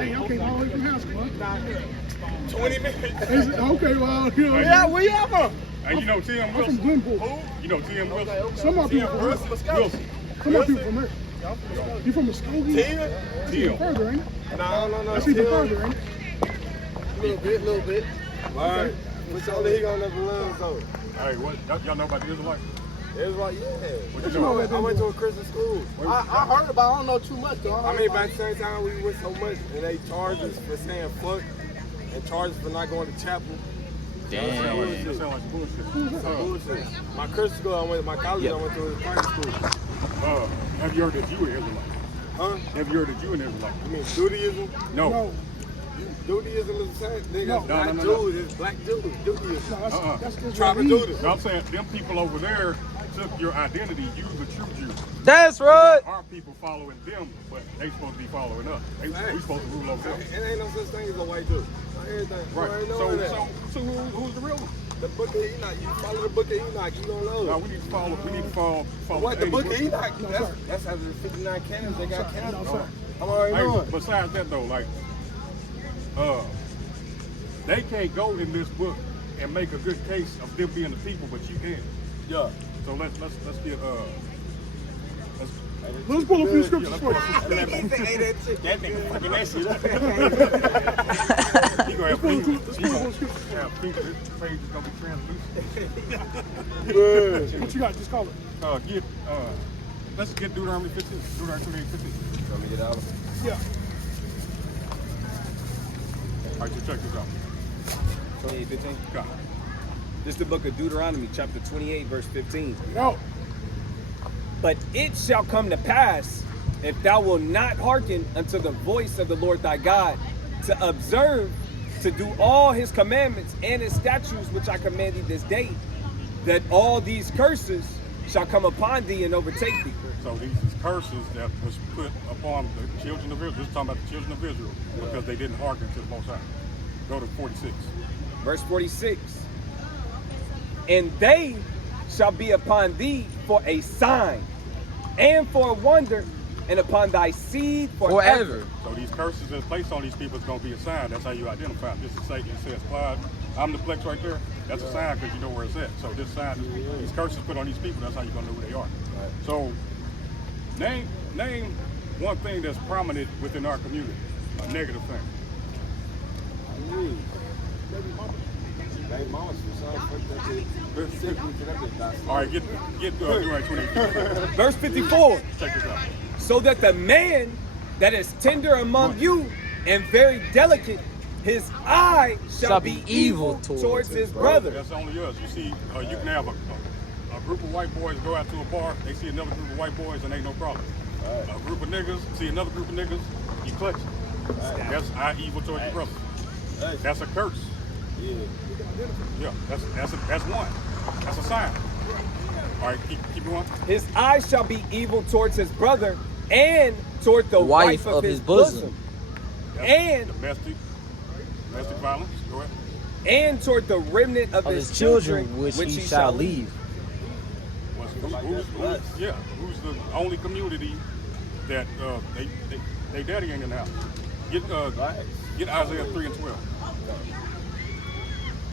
Hey, okay, how long you from high school, huh? 20 minutes. Okay, well, you know. Yeah, where you from? Hey, you know Tim I'm Wilson? from Glenpool. You know Tim Wilson? Okay. Some of people from here. Wilson. Some of people from here. You from Muskogee? Tim? That's even further, ain't it? No. That's even further, ain't it? Little bit. All right. Which only he gonna never learn, so. Hey, what? Y'all know about the Israelites? It's like, yeah. What you know? I went to a Christian school. I heard about it. I don't know too much, though. I mean, by the same time, we went so much, and they charged us for saying fuck, and charged us for not going to chapel. That sound like bullshit. Bullshit. My Christian school, my college, I went to a private school. Have you heard that you were Israelite? Huh? Have you heard that you an Israelite? You mean Judaism? No. Judaism is the same. Nigga, No. black No. Jews, it's black Jews. Judaism. No, that's Tribe of Israel. Judah. No, I'm saying them people over there took your identity. You the true Jew. That's right. Our people following them, but they supposed to be following us. We supposed to rule over them. It ain't no such thing as a white Jew. Everything. Right. Ain't no that. So who's the real one? The book of Enoch. You follow the book of Enoch. You don't know. No, we need to follow. What the book of 80 Enoch? sir. That's how the 59 cannons they got No, cannons. sir. I'm already knowing. Hey, besides that though, like, they can't go in this book and make a good case of them being the people, but you can. Yeah. So let's get Let's pull a few scriptures for you. That nigga fucking that shit up. You gonna have Let's people. pull a scripture. Yeah, people. This page is gonna be translucent. What you got? Just call it. Let's get Deuteronomy 15. Deuteronomy 28:15. Let me get out of it. Yeah. All right, so check this out. 28:15. God. This is the book of Deuteronomy, chapter 28, verse 15. No. But it shall come to pass, if thou wilt not hearken unto the voice of the Lord thy God, to observe, to do all his commandments and his statutes which I command thee this day, that all these curses shall come upon thee and overtake thee. So these is curses that was put upon the children of Israel. This is talking about the children of Israel because they didn't hearken to the Most High. Go to 46. Verse 46. And they shall be upon thee for a sign and for a wonder, and upon thy seed forever. So these curses that's placed on these people is going to be a sign. That's how you identify them. Just to say, it says, Clyde, I'm the flex right there. That's a sign because you know where it's at. So this sign, these curses put on these people, that's how you're going to know who they are. So name one thing that's prominent within our community, a negative thing. All right, get Deuteronomy 28. Verse 54. Check this out. So that the man that is tender among you and very delicate, his eye shall be evil towards his brother. That's only us. You see, you can have a group of white boys go out to a bar, they see another group of white boys and ain't no problem. A group of niggas see another group of niggas, you clutch it. That's eye evil towards your brother. That's a curse. Yeah, that's one. That's a sign. All right, keep going. His eye shall be evil towards his brother and toward the wife of his bosom. And domestic violence. Go ahead. And toward the remnant of his children which he shall leave. Who's the only community that they daddy ain't in the house? Get Isaiah 3 and 12.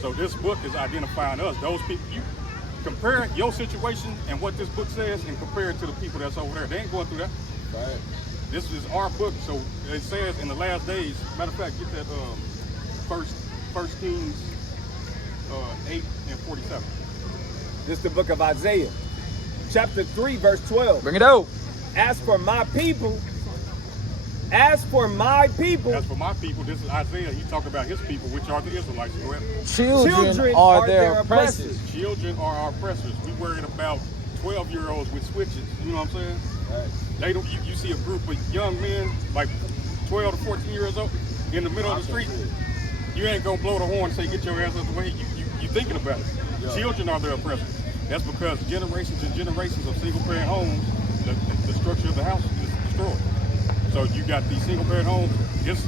So this book is identifying us. Those people, you compare your situation and what this book says and compare it to the people that's over there. They ain't going through that. Right. This is our book. So it says in the last days, matter of fact, get that First Kings 8 and 47. This is the book of Isaiah, chapter 3, verse 12. Bring it out. As for my people, this is Isaiah. He's talking about his people, which are the Israelites. Go ahead. Children are their oppressors. Children are our oppressors. We worried about 12-year-olds with switches. You know what I'm saying? Right. They don't. You see a group of young men, like 12 to 14 years old, in the middle of the street. You ain't gonna blow the horn and say, "Get your ass out the way." You thinking about it. Yeah. Children are their oppressors. That's because generations and generations of single-parent homes, the structure of the house is destroyed. So you got these single-parent homes. This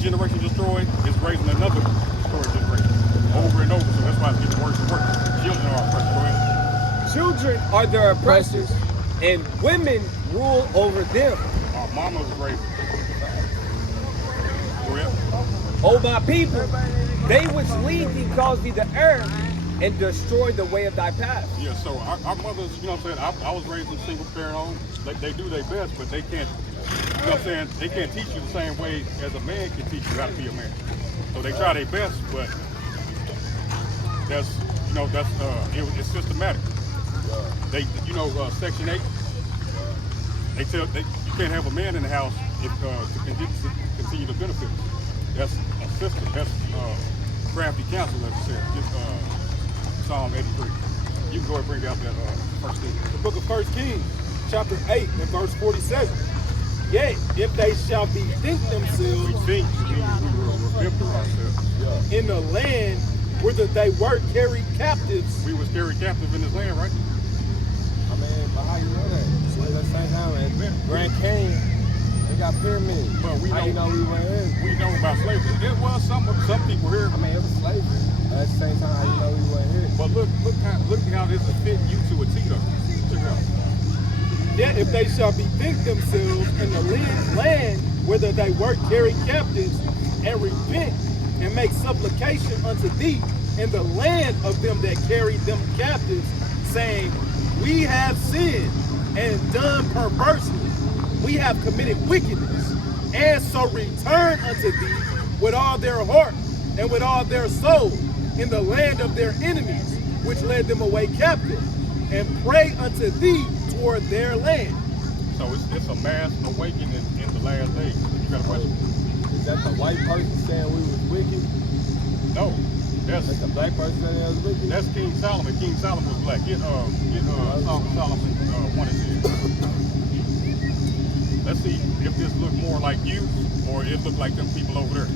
generation destroyed is raising another destroyed generation over and over. So that's why it's getting worse and worse. Children are oppressors. Go ahead. Children are their oppressors, and women rule over them. Our mamas raising. O my people, they which lead thee cause thee to err and destroy the way of thy path. Yeah, so our mothers, you know what I'm saying, I was raised in single parent home. They do their best, but they can't, you know what I'm saying, they can't teach you the same way as a man can teach you how to be a man. So they try their best, but that's, you know, it's systematic. They, you know, Section 8, they tell you can't have a man in the house if to continue the benefits. That's a system. That's crafty counsel, as I said. Just Psalm 83. You can go and bring out that first thing. The book of 1 Kings, chapter 8 and verse 47. Yet, if they shall bethink themselves We think we will remember ourselves. in the land whither they were carried captives. We was carried captive in this land, right? I mean, but how you know that? At the same time, at Grand Canyon, they got pyramids. But we how know, you know we went in? we know about slavery. There was some people here. I mean, it was slavery. At the same time, how you know we went here? But look how this is fitting you to a T though. Check it out. Yet if they shall bethink themselves in the land whither they were carried captives, and repent and make supplication unto thee in the land of them that carried them captives, saying, we have sinned and done perversely, we have committed wickedness, and so return unto thee with all their heart and with all their soul in the land of their enemies, which led them away captive, and pray unto thee toward their land. So it's a mass awakening in the last days. You got a question? Is that the white person saying we was wicked? No. That's The black person saying they was wicked? That's King Solomon. King Solomon was black. Get Song of Solomon 1 and 10. Let's see if this look more like you or it look like them people over there.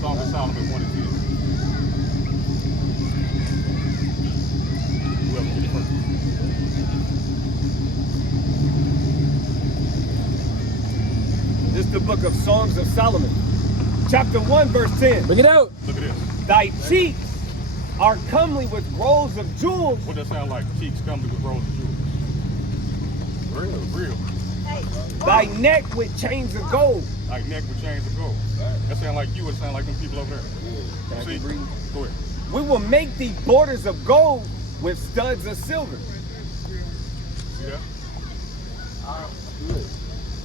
Song of Solomon 1 and 10. Whoever get it first. This is the book of Songs of Solomon, chapter 1, verse 10. Bring it out. Look at this. Thy cheeks are comely with rows of jewels. What does that sound like? Cheeks comely with rolls of jewels. Real. Thy neck with chains of gold. Like neck with chains of gold. That sound like you. It sound like them people over there. Can I See? keep reading? Go ahead. We will make thee borders of gold with studs of silver. See that? Look,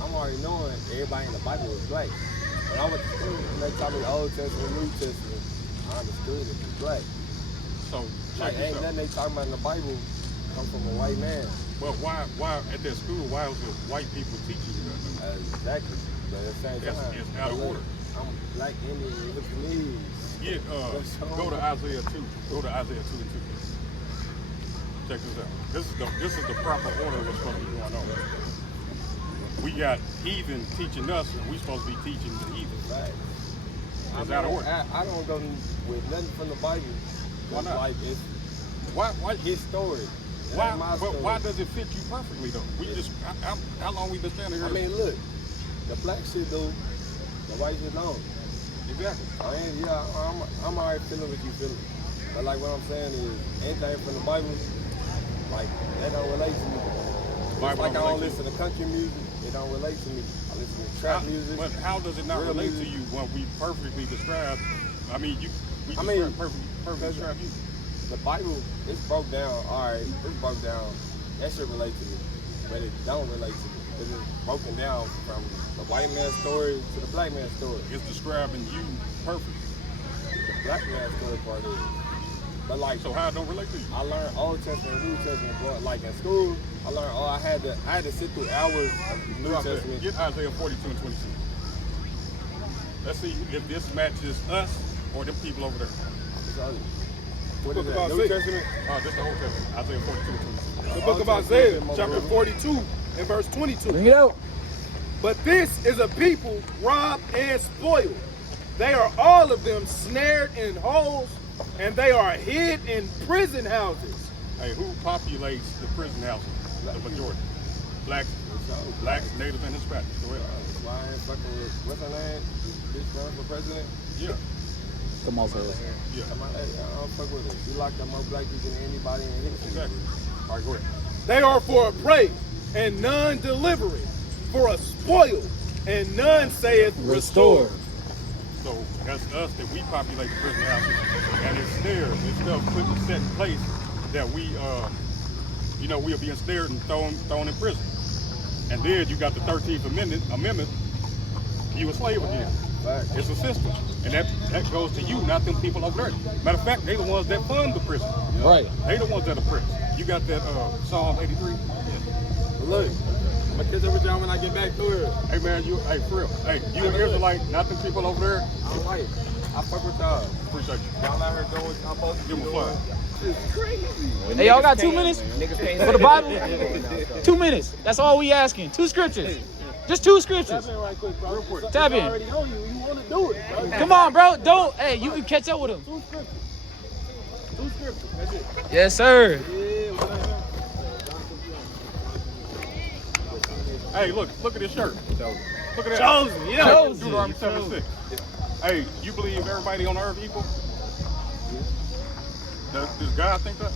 I'm already knowing everybody in the Bible was black. When I went to school, and they taught me the Old Testament, New Testament, I understood it was black. So Like, check ain't this out. nothing they talking about in the Bible come from a white man. Well, why at that school? Why was the white people teaching you that? Exactly. But at the same time, It's out of look, order. I'm black Indian, look at me. Yeah, go to Isaiah 2. Go to Isaiah 2 and 2. Check this out. This is the proper order of what's supposed to be going on. We got heathen teaching us, and we supposed to be teaching the heathen. Right. It's out of order. I don't go with nothing from the Bible. Why not? Like it's Why his story. Why? My But story. why does it fit you perfectly though? We just how long we been standing here? I mean, look, the black shit do, the white shit don't. exactly. I mean, yeah, I'm already feeling what you feeling. But like what I'm saying is, anything from the Bible, like that don't relate to me. Just Bible like I don't don't relate to listen to country music, it don't relate to me. I listen to trap music. But how does it not real relate music. to you when we perfectly describe? I mean, we perfectly describe you. The Bible, it's broke down. All right, it's broke down. That should relate to me, but it don't relate to me. It's broken down from the white man's story to the black man's story. It's describing you perfectly. The black man's story part is. But like, So how it don't relate to you? I learned Old Testament, New Testament. But like in school, I learned. I had to sit through hours of the New Drop that. Testament. Get Isaiah 42 and 22. Let's see if this matches us or them people over there. What is Book that? of New Isaiah. Testament? Just the whole Testament. Isaiah 42 and 22. The book of Isaiah, chapter 42 and verse 22. Bring it out. But this is a people robbed and spoiled. They are all of them snared in holes, and they are hid in prison houses. Hey, who populates the prison houses? The majority. Blacks, Natives, and Hispanics. Go ahead. Why I ain't fucking with, what's her name? This bitch running for president? Yeah. Come on, sir. Yeah. I'm like, hey, I don't fuck with her. She locked up more black people than anybody in history. Exactly. All right, go ahead. They are for a prey, and none delivering, for a spoil, and none saith restore. So That's us that we populate the prison houses, and it's there. It's stuff put in set in place that we, we'll be ensnared and thrown in prison. And then you got the 13th Amendment. You a slave again. It's a system, and that goes to you, not them people over there. Matter of fact, they the ones that fund the prison. Right. They the ones that oppress. You got that Psalm 83. Look, I'm gonna catch up with y'all when I get back to it. Hey man, for real. Hey, you an Israelite, not them people over there. I'm like, I fuck with y'all. Appreciate you. Y'all out here doing what y'all supposed to Give do. them a flag. It's crazy. Hey, y'all got 2 minutes for the Bible? 2 minutes. That's all we asking. 2 scriptures. Just 2 scriptures. Tap in right quick, bro. Real quick. Tap in. It's already on you. You want to do it, bro. Come on, bro. Don't. Hey, you can catch up with him. 2 scriptures. 2 scriptures. That's it. Yes, sir. Yeah, what I know. Hey, look at this shirt. Look at that. Chosen, yeah. Chosen. Deuteronomy 7:6. Hey, you believe everybody on earth equal? Does God think that?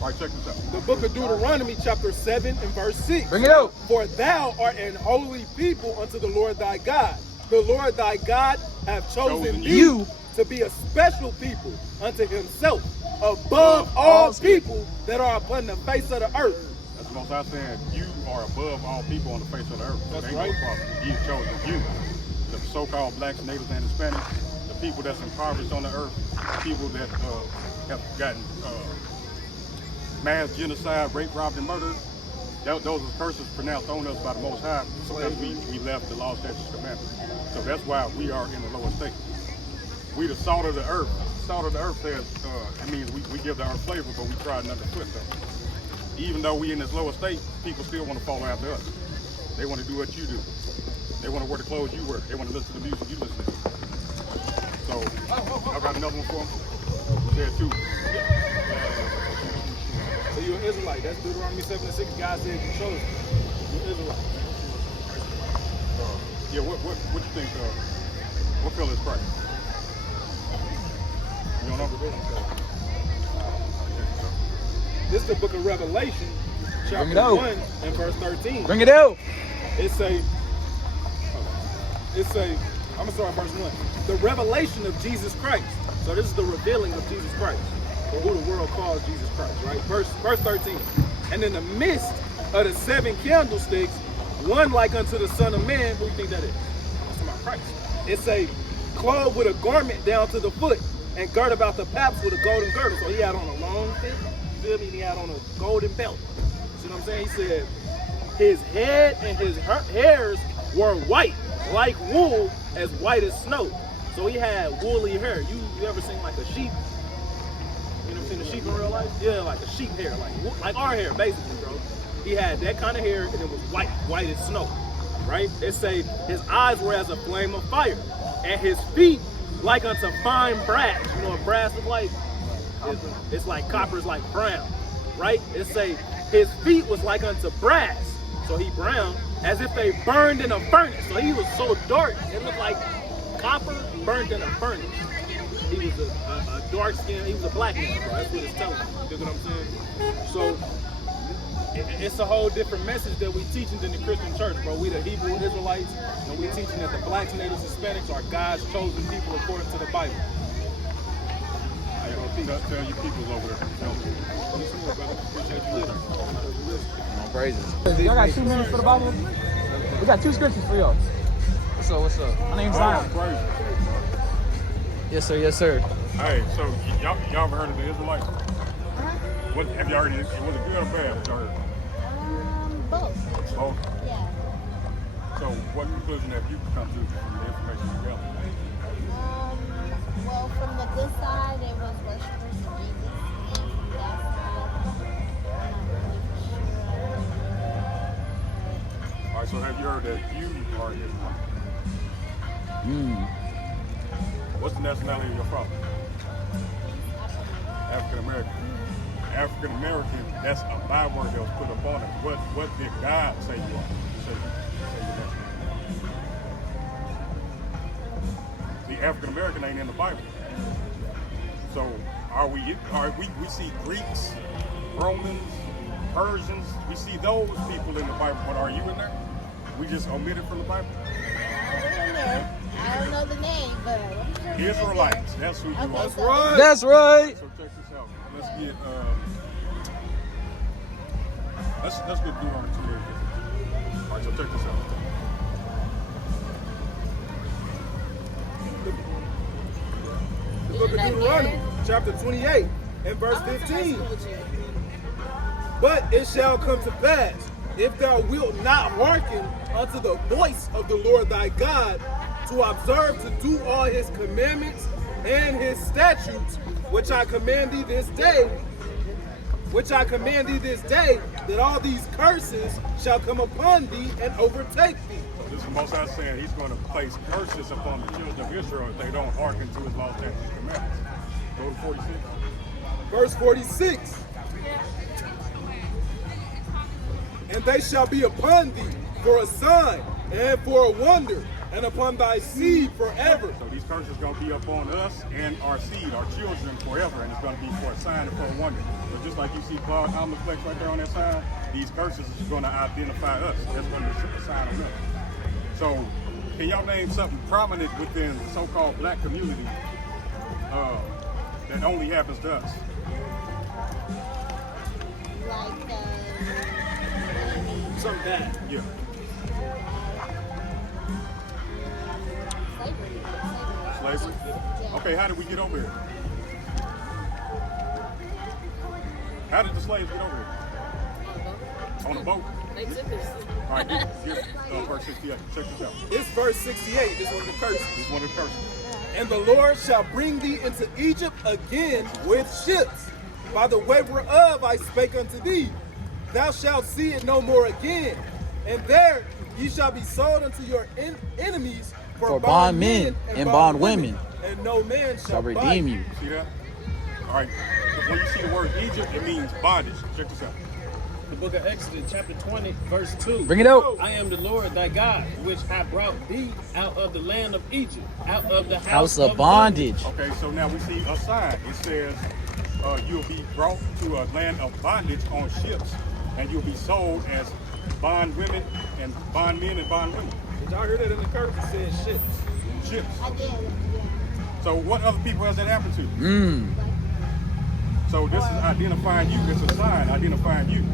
All right, check this out. The book of Deuteronomy, chapter 7 and verse 6. Bring it out. For thou art an holy people unto the Lord thy God. The Lord thy God hath chosen you to be a special people unto himself, above all people that are upon the face of the earth. That's the most I said. You are above all people on the face of the earth. That's Ain't right. No problem. He's chosen you, the so-called blacks, natives, and Hispanics, the people that's impoverished on the earth, people that have gotten mass genocide, rape, robbed, and murdered. Those are curses pronounced on us by the Most High because we left the law, statutes, commandments. So that's why we are in the lower state. We the salt of the earth. Salt of the earth says it means we give the earth flavor, but we try not to put them. Even though we in this lower state, people still want to follow after us. They want to do what you do. They want to wear the clothes you wear. They want to listen to the music you listen to. So, I got another one for them. There too. So you're an Israelite. That's Deuteronomy 7 and 6. God said you chosen. You're an Israelite. Yeah, what you think? What color is Christ? You don't know? This is the book of Revelation, Bring it chapter out. 1 and verse 13. Bring it out. I'm gonna start at verse 1. The revelation of Jesus Christ. So this is the revealing of Jesus Christ, or who the world calls Jesus Christ, right? Verse 13. And in the midst of the 7 candlesticks, one like unto the Son of Man. Who do you think that is? That's about Christ. It's a clothed with a garment down to the foot, and girt about the paps with a golden girdle. So he had on a long fit. He had on a golden belt. See what I'm saying? He said his head and his hairs were white, like wool, as white as snow. So he had woolly hair. You ever seen like a sheep? You never seen a sheep in real life? Yeah, like a sheep hair, like our hair, basically, bro. He had that kind of hair, and it was white as snow, right? It say his eyes were as a flame of fire, and his feet like unto fine brass. You know what brass is like? It's like copper is like brown, right? It say his feet was like unto brass, so he brown, as if they burned in a furnace. So he was so dark, it looked like copper burned in a furnace. He was a dark skin, he was a black man, bro. That's what it's telling you. You know what I'm saying? So it's a whole different message that we teaching in the Christian church, bro. We the Hebrew Israelites, and we teaching that the blacks, natives, Hispanics are God's chosen people according to the Bible. Tell your peoples over there. Appreciate you later. No praises. Y'all got 2 minutes for the Bible? We got 2 scriptures for y'all. What's up? My name's Zion. Yes, sir. Yes, sir. Hey, so y'all ever heard of the Israelites? What have y'all heard? Was it good or bad? Y'all heard? Both. Both. Yeah. So, what conclusion have you come to from the information you got? Well, from the good side, it was worshipers of Jesus. And from that side, I'm not really sure. All right. So, have you heard that you are an Israelite? What's the nationality of your father? African American. African American. That's a byword that was put upon it. What did God say you are? Say your nationality. The African American ain't in the Bible. So we see Greeks, Romans, Persians, we see those people in the Bible, but are you in there? We just omitted from the Bible. I'm in there. I don't know the name, but Israelites. That's who you are. Okay, Right. That's right. So check this out. Let's get let's get Deuteronomy 28. All right, so check this out. The book of Deuteronomy, chapter 28, and verse 15. But it shall come to pass, if thou wilt not hearken unto the voice of the Lord thy God, to observe to do all his commandments and his statutes, which I command thee this day, that all these curses shall come upon thee and overtake thee. So this is Most High saying he's going to place curses upon the children of Israel if they don't hearken to his law, statutes, and commandments. Go to 46. Verse 46. And they shall be upon thee for a sign and for a wonder, and upon thy seed forever. So these curses are going to be upon us and our seed, our children forever, and it's going to be for a sign and for a wonder. So just like you see Claude Omniflex right there on that sign, these curses is going to identify us. That's going to be a sign on us. So can y'all name something prominent within the so-called black community that only happens to us? like Something bad. Yeah. Slavery? Okay, how did we get over here? How did the slaves get over here? On a boat. They took us. All right, get verse 68. Check this out. It's verse 68. This is one of the curses. This is one of the curses. And the Lord shall bring thee into Egypt again with ships, by the way whereof I spake unto thee. Thou shalt see it no more again. And there ye shall be sold unto your enemies for bondmen and bondwomen. And no man Shall shall buy redeem you. See that? All right. When you see the word Egypt, it means bondage. Check this out. The book of Exodus, chapter 20, verse 2. Bring it out. I am the Lord thy God, which have brought thee out of the land of Egypt, out of the House of bondage. Okay, so now we see a sign. It says you'll be brought to a land of bondage on ships, and you'll be sold as bondwomen and bondmen and bondwomen. Did y'all hear that in the curse? It said ships. Ships. I did. So what other people has that happened to? So this is identifying you. It's a sign identifying you.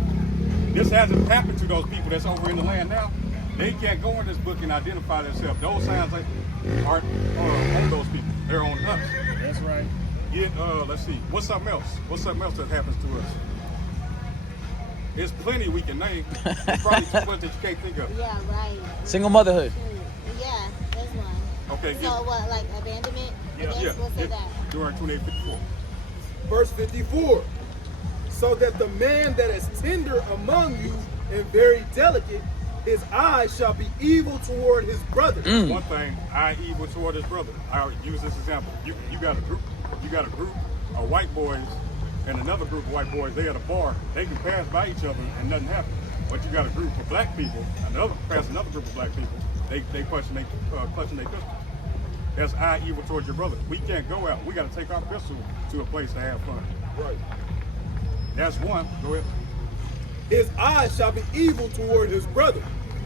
This hasn't happened to those people that's over in the land now. They can't go in this book and identify themselves. Those signs aren't on those people. They're on us. That's right. Let's see. What's something else? What's something else that happens to us? There's plenty we can name. There's probably too much that you can't think of. Yeah, right. Single motherhood. Yeah, there's one. Okay. So what, like abandonment? I guess we'll say that. Deuteronomy 28:54. Verse 54. So that the man that is tender among you and very delicate, his eyes shall be evil toward his brother. One thing, eye evil toward his brother. I'll use this example. You got a group of white boys and another group of white boys. They at a bar. They can pass by each other and nothing happens. But you got a group of black people, another group of black people. They clutching their pistol. That's eye evil towards your brother. We can't go out. We got to take our pistol to a place to have fun. Right. That's one. Go ahead. His eyes shall be evil toward his brother,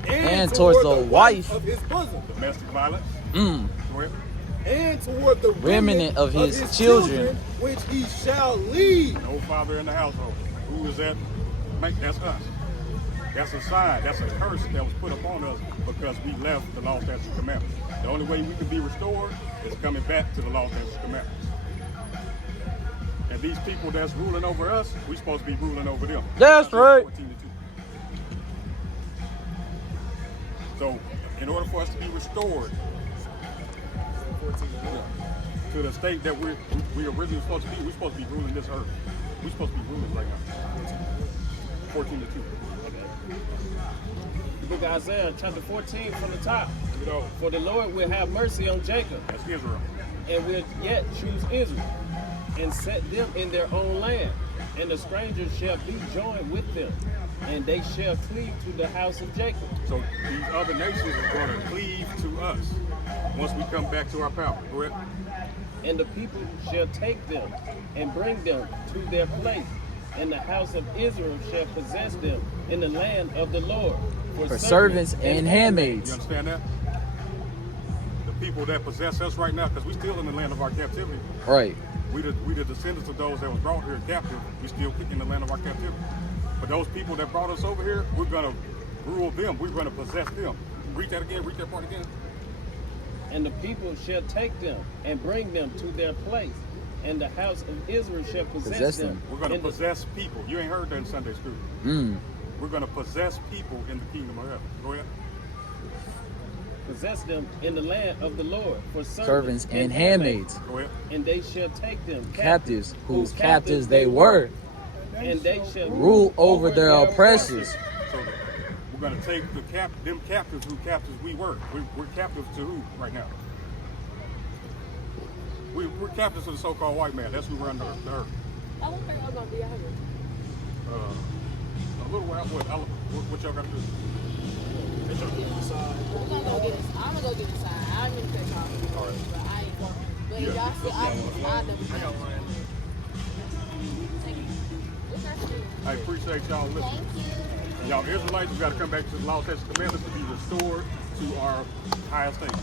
And towards the wife of his bosom, Domestic violence. Go ahead. and toward the remnant of his children, which he shall lead. No father in the household. Who is that? That's us. That's a sign. That's a curse that was put upon us because we left the law, statutes, and commandments. The only way we can be restored is coming back to the law, statutes, and commandments. And these people that's ruling over us, we're supposed to be ruling over them. That's right. 14:2. So, in order for us to be restored to the state that we originally supposed to be, we're supposed to be ruling this earth. We're supposed to be ruling right now. 14:2. The book of Isaiah, chapter 14, from the top. For the Lord will have mercy on Jacob, That's Israel. and will yet choose Israel, and set them in their own land. And the strangers shall be joined with them, and they shall cleave to the house of Jacob. So these other nations are going to cleave to us once we come back to our power, correct? And the people shall take them and bring them to their place, and the house of Israel shall possess them in the land of the Lord for servants and You handmaids. understand that? The people that possess us right now, because we're still in the land of our captivity. Right. We the descendants of those that was brought here captive. We still in the land of our captivity. But those people that brought us over here, we're gonna rule them. We're gonna possess them. Read that again. Read that part again. And the people shall take them and bring them to their place, and the house of Israel shall possess them. We're gonna possess people. You ain't heard that in Sunday school. We're gonna possess people in the kingdom of heaven. Go ahead. Possess them in the land of the Lord for Servants and handmaids. Go ahead. And they shall take them Captives, whose captives they were, and they shall rule over their oppressors. So we're gonna take them captives who captives we were. We're captives to who right now? We're captives to the so-called white man. That's who we're under the earth. I wonder if I'm gonna be out here. A little while. What y'all got to do? We're gonna go get inside. I'm gonna go get inside. I didn't cut y'all. All right. But I ain't going. But Yeah. y'all see, I never cut. I appreciate y'all listening. Y'all Israelites, we got to come back to the law, statutes, and commandments to be restored to our highest state.